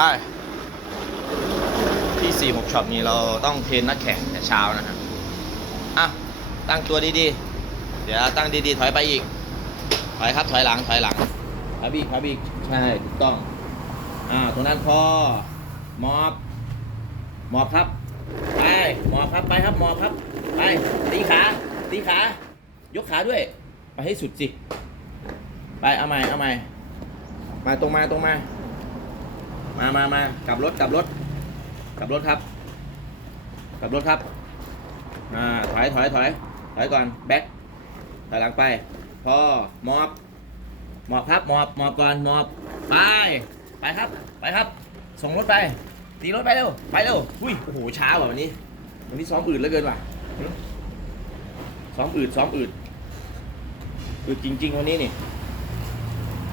ไปที่ 4 6ช็อปนี้เราต้องเทรนนักแข่งแต่เช้านะฮะอะ ตั้งตัวดีๆ เดี๋ยวตั้งดีๆ ถอยไปอีก ถอยครับถอยหลังถอยหลังถอยไปอีกถอยไปอีกใช่ถูกต้อง อ่าตรงนั้นพอมอบมอบครับ ไปมอบครับไปครับมอบครับ ไปตีขาตีขายกขาด้วย ไปให้สุดสิ ไปเอาใหม่เอาใหม่มาตรงมาตรงมา มามามากลับรถกลับรถกลับรถครับ กลับรถครับอ่าถอยถอยถอยถอยก่อนแบ็คถอยหลังไปพอมอบมอบครับมอบมอบก่อนมอบไปไปครับไปครับ ส่งรถไปตีรถไปเร็วไปเร็วอุ้ยโอ้โหช้าว่ะวันนี้วันนี้ซ้อมอืดเหลือเกินว่ะซ้อมอืดซ้อมอืดอืดจริง ๆ วันนี้นี่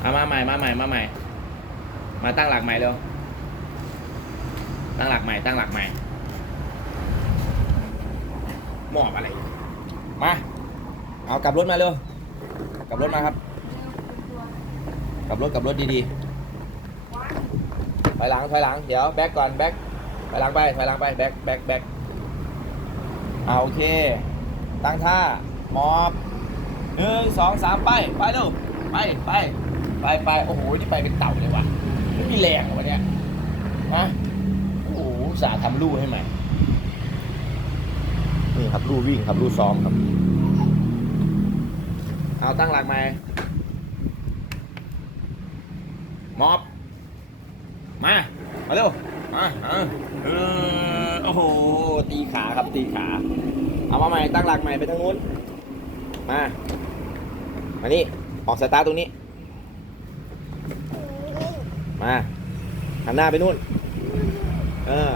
เอามาใหม่มาใหม่มาใหม่ มาตั้งหลักใหม่เร็ว ตั้งหลักใหม่ ตั้งหลักใหม่ หมอบอะไร มา เอากลับรถมาเร็ว กลับรถมาครับ กลับรถกลับรถดีๆถอยหลังถอยหลัง เดี๋ยวแบ็กก่อนแบ็กถอยหลังไปถอยหลังไปแบ็กแบ็กแบ็กเอาโอเค ตั้งท่า หมอบหนึ่งสองสามไป ไปเร็ว ไปไปไปไปโอ้โห นี่ไปเป็นเต่าเลยว่ะไม่มีแรงหรอวะเนี่ยฮะ อ้โหอุตสาห์ทำลู่ให้ใหม่นี่ครับลู่วิ่งครับลู่ซ้อมครับ เอาตั้งหลักใหม่มอบ มา มาเร็ว มาเอาเออโอ้โห ตีขาครับตีขา เอามาใหม่ตั้งหลักใหม่ไปทางนู้น มา มานี่ ออกสตาร์ทตรงนี้ มาหันหน้าไปนู่น เออ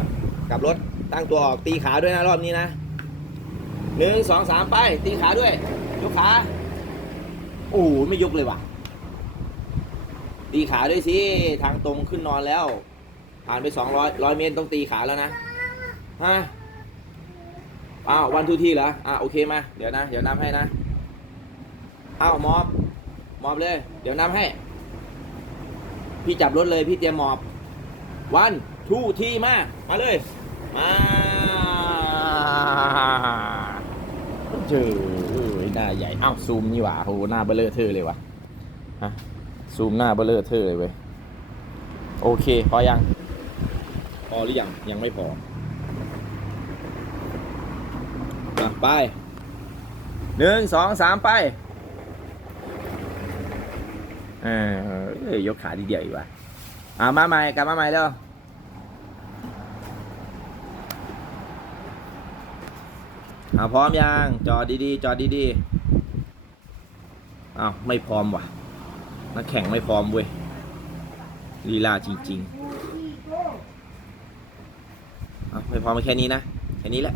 กลับรถตั้งตัวออกตีขาด้วยนะรอบนี้นะหนึ่งสองสามไป ตีขาด้วย ยกขา โอ้ไม่ยกเลยว่ะ ตีขาด้วยสิ ทางตรงขึ้นนอนแล้ว ผ่านไปสองร้อยร้อยเมตรต้องตีขาแล้วนะฮะอ้าววันทูทีเหรออะโอเคมา เดี๋ยวนะ เดี๋ยวนับให้นะอ้าวมอบ มอบเลย เดี๋ยวนับให้ พี่จับรถเลยพี่เตรียมมอบ วัน ทูทีมามาเลย มาเจอหน้าใหญ่อ้าวซูมนี่หว่าโหหน้าเบลเลอร์เธอเลยว่ะฮะซูมหน้าเบลเลอร์เธอเลยเว้ย โอเค พอยัง พอหรือยัง ยังไม่พออะไปหนึ่งสองสามไปเออเอ้ยยกขาดีเดียวอีกว่ะอ่ามาใหม่กลับมาใหม่แล้ว อาพร้อมยังจอดดีๆ จอดดีๆอ้าวไม่พร้อมว่ะนักแข่งไม่พร้อมเว้ยลีลาจริงๆอ้าวไม่พร้อมแค่นี้นะ แค่นี้แหละ